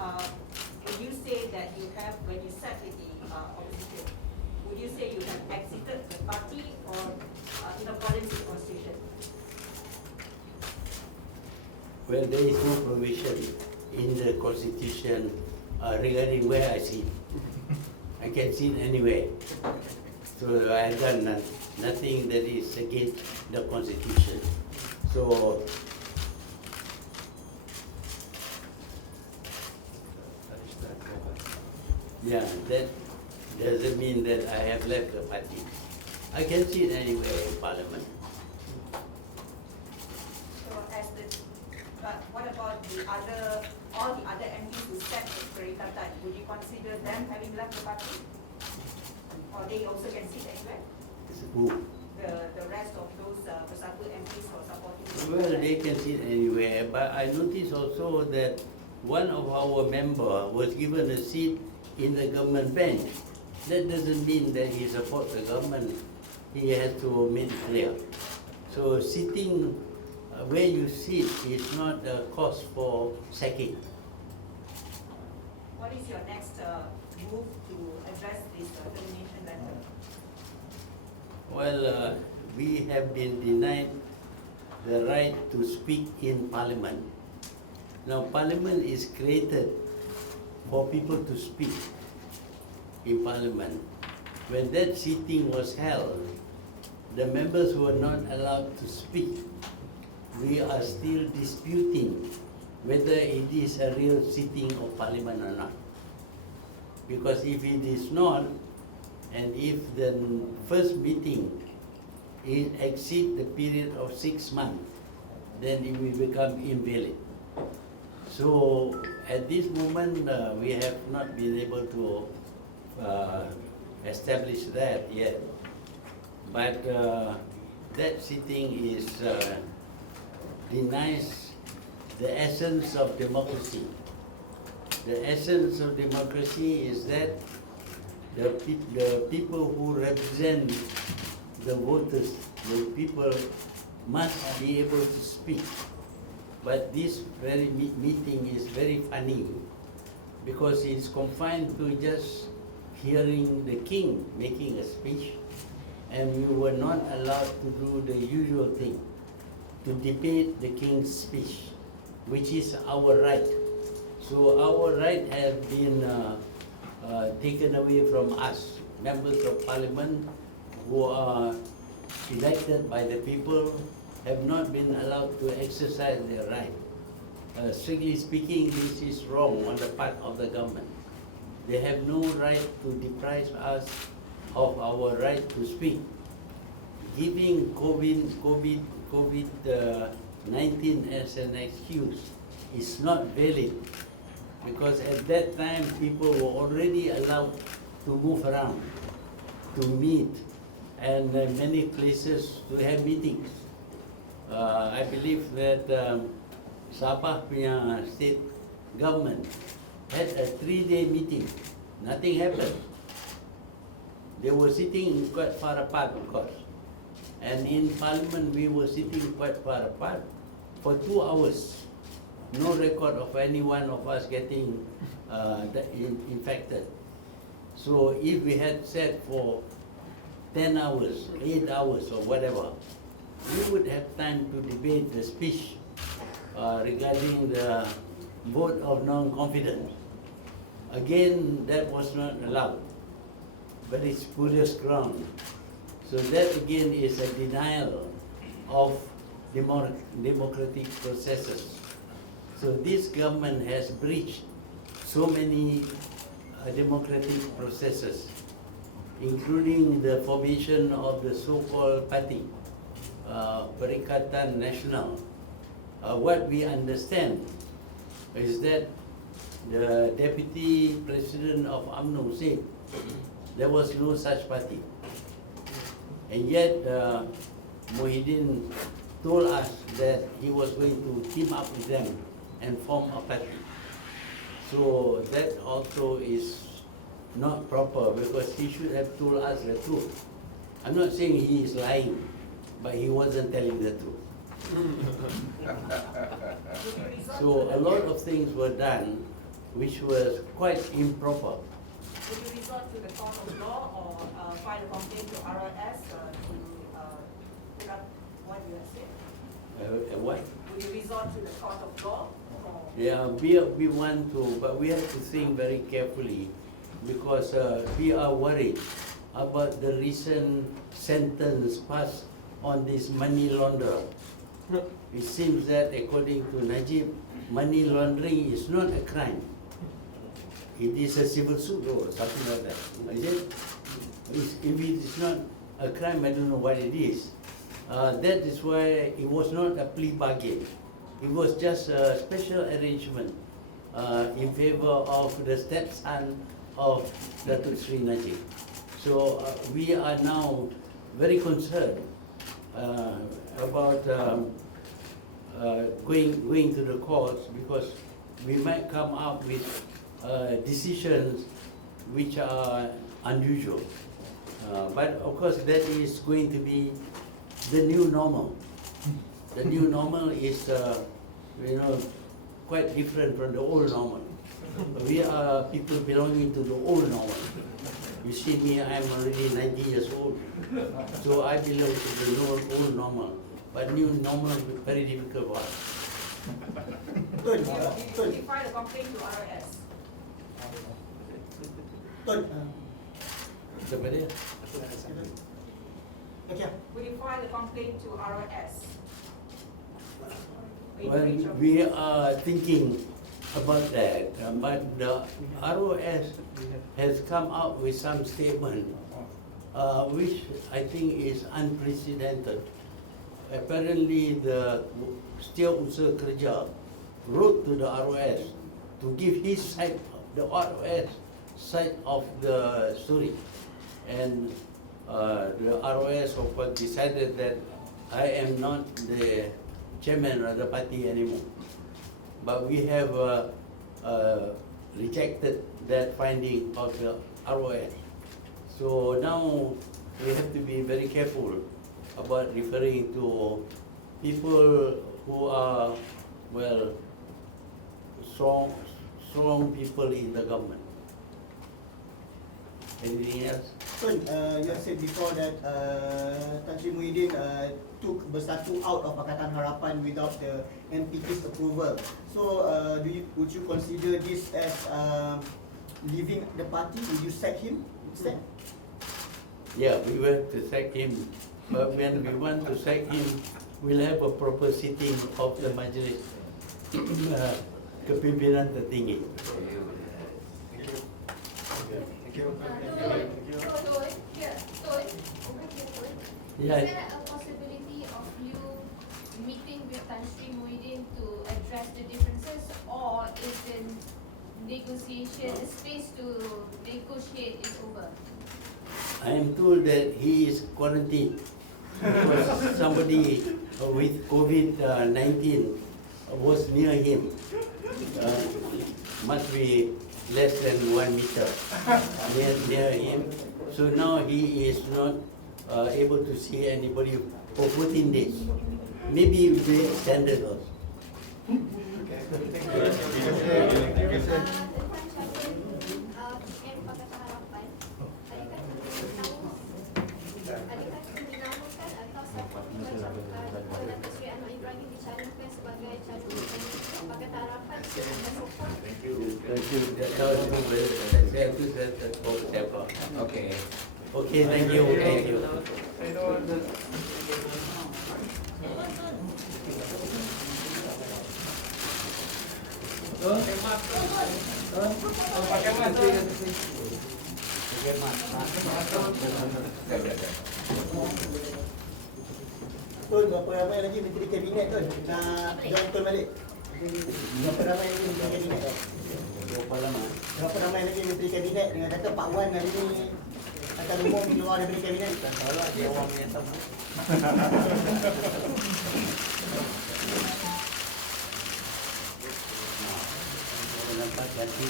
would you say that you have, when you sat with the opposition, would you say you have exited the party or in accordance with the constitution? Well, there is no provision in the constitution regarding where I sit. I can sit anywhere. So I have done nothing that is against the constitution. So yeah, that doesn't mean that I have left the party. I can sit anywhere in parliament. So what about all the other MPs who sat at Perikatan? Would you consider them having left the party? Or they also can sit anywhere? Who? The rest of those Bersatu MPs who are supporting. Well, they can sit anywhere, but I noticed also that one of our members was given a seat in the government bench. That doesn't mean that he supports the government. He has to make it clear. So sitting where you sit is not a cause for sacking. What is your next move to address this termination letter? Well, we have been denied the right to speak in Parliament. Now, Parliament is created for people to speak in Parliament. When that sitting was held, the members were not allowed to speak. We are still disputing whether it is a real sitting of Parliament or not. Because if it is not, and if the first meeting exceeds the period of 6 months, then it will become invalid. So at this moment, we have not been able to establish that yet. But that sitting is denies the essence of democracy. The essence of democracy is that the people who represent the voters, the people must be able to speak. But this very meeting is very funny because it's confined to just hearing the king making a speech, and we were not allowed to do the usual thing, to debate the king's speech, which is our right. So our right has been taken away from us, members of parliament who are elected by the people, have not been allowed to exercise their right. Strictly speaking, this is wrong on the part of the government. They have no right to deprive us of our right to speak. Giving COVID-19 as an excuse is not valid, because at that time people were already allowed to move around, to meet, and many places to have meetings. I believe that Sabah punya state government had a 3-day meeting. Nothing happened. They were sitting quite far apart, of course. And in Parliament, we were sitting quite far apart for 2 hours. No record of any one of us getting infected. So if we had sat for 10 hours, 8 hours, or whatever, we would have time to debate the speech regarding the vote of non-confidence. Again, that was not allowed, but it's spurious ground. So that again is a denial of democratic processes. So this government has breached so many democratic processes, including the formation of the so-called party, Perikatan Nasional. What we understand is that the Deputy President of UMNO said there was no such party. And yet Muhyiddin told us that he was going to team up with them and form a party. So that also is not proper, because he should have told us the truth. I'm not saying he is lying, but he wasn't telling the truth. So a lot of things were done which was quite improper. Would you resort to the court of law or file a complaint to ROS to put up what you have said? What? Would you resort to the court of law? Or Yeah, we want to, but we have to think very carefully because we are worried about the recent sentence passed on this money launderer. It seems that according to Najib, money laundering is not a crime. It is a civil suit or something like that. Is it? If it is not a crime, I don't know what it is. That is why it was not a plea bargain. It was just a special arrangement in favor of the stepson of Datuk Sri Najib. So we are now very concerned about going to the courts because we might come up with decisions which are unusual. But of course that is going to be the new normal. The new normal is quite different from the old normal. We are people belonging to the old normal. You see me, I'm already 90 years old. So I belong to the old normal. But new normal is very difficult for us. would you file a complaint to ROS? Sebenarnya, Would you file a complaint to ROS? well, we are thinking about that, but the ROS has come out with some statement which I think is unprecedented. Apparently, the Setiausaha Kerja wrote to the ROS to give his side, the ROS side of the story. And the ROS of course decided that I am not the chairman of the party anymore. But we have rejected that finding of the ROS. So now we have to be very careful about referring to people who are, well, strong people in the government. Anything else? So, you have said before that Tan Sri Muhyiddin took Bersatu out of Pakatan Harapan without the MPK's approval. So, would you consider this as leaving the party? Would you sack him instead? Yeah, we will to sack him. But when we want to sack him, we'll have a proper sitting of the Majlis Kepimpinan Tertinggi. Yeah. Is there a possibility of you meeting with Tan Sri Muhyiddin to address the differences, or is the negotiation, the space to negotiate is over? I am told that he is quarantined because somebody with COVID-19 was near him. Must be less than 1 meter near him. So now he is not able to see anybody for 14 days. Maybe they extended us. Okay. Okay, thank you, thank you. Tun, berapa ramai lagi menteri kabinet Tun nak join Tun balik? Berapa ramai lagi menteri kabinet? Berapa lama? Berapa ramai lagi menteri kabinet dengan kata Pak Wan hari ni akan umum di luar daripada kabinet? Tak salah, dia orang yang tahu. Nampak ganti.